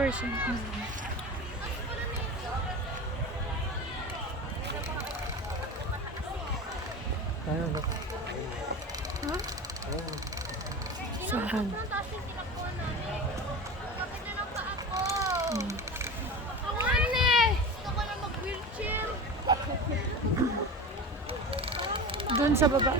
Persian. Ayun, no? Ha? Ayun. Saan? Doon sa baba.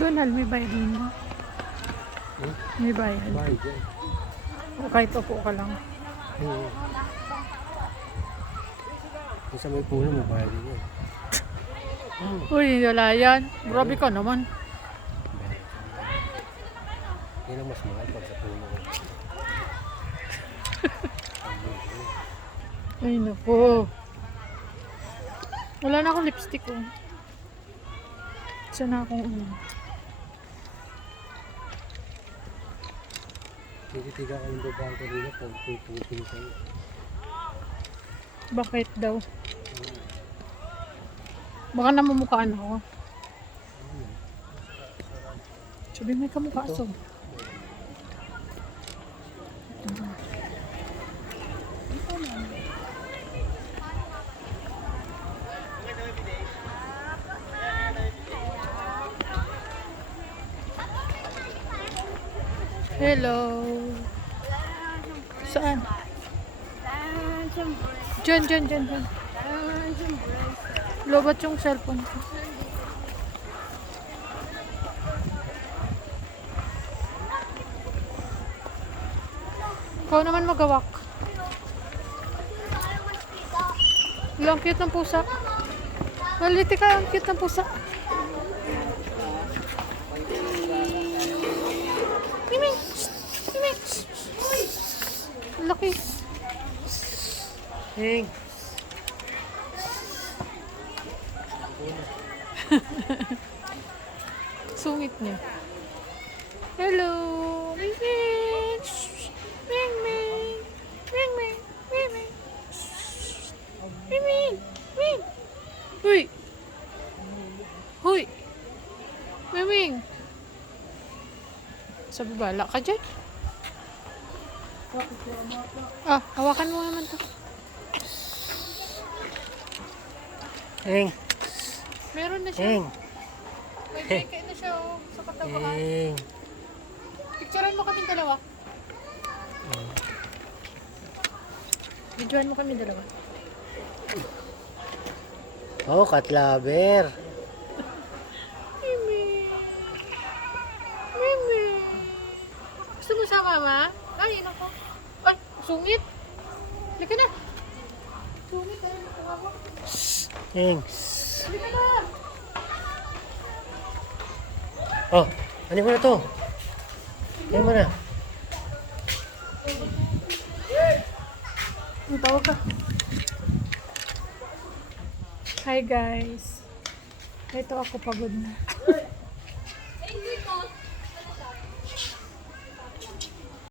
Doon, Hal, may bayad din mo. May bayad. Bahay dyan. O kahit upo ka lang. Kung sa may puno mo, bahay din yan. Uy, wala yan. Grabe ka naman. Yan ang mas mahal pag sa puno. Ay, naku. Wala na akong lipstick, oh. Isa na akong Titiga ka ng babae ko rin pag puputin sa'yo. Bakit daw? Baka namumukhaan ako. Sabi may kamukha so. Hello. Saan? Diyan. Lobat yung cellphone ko. Ikaw naman magawak. Ang cute ng pusa. Maliti ka, ang cute ng pusa. Miming! Miming! Laki. Hing! Sungit niya. Hello! Miming! Miming! Miming! Miming! Miming! Miming! Huy! Huy! Miming! Sa babala ka dyan? Ah, hawakan mo naman to. Hing! Meron na siya. Hing! May blanket na siya oh, sa katawan. Hing! Picturean mo kami dalawa. Videoan mo kami dalawa. Oh, katlaber! Mimi! Mimi! Gusto mo sa mama? Ay, nako. Ay, sungit. Halika na. Sungit, ay, nakuha mo. Hing! Halika na. Oh, ano mo na to? Ano mo na? Tawag ka. Hi guys. Ito ako pagod na.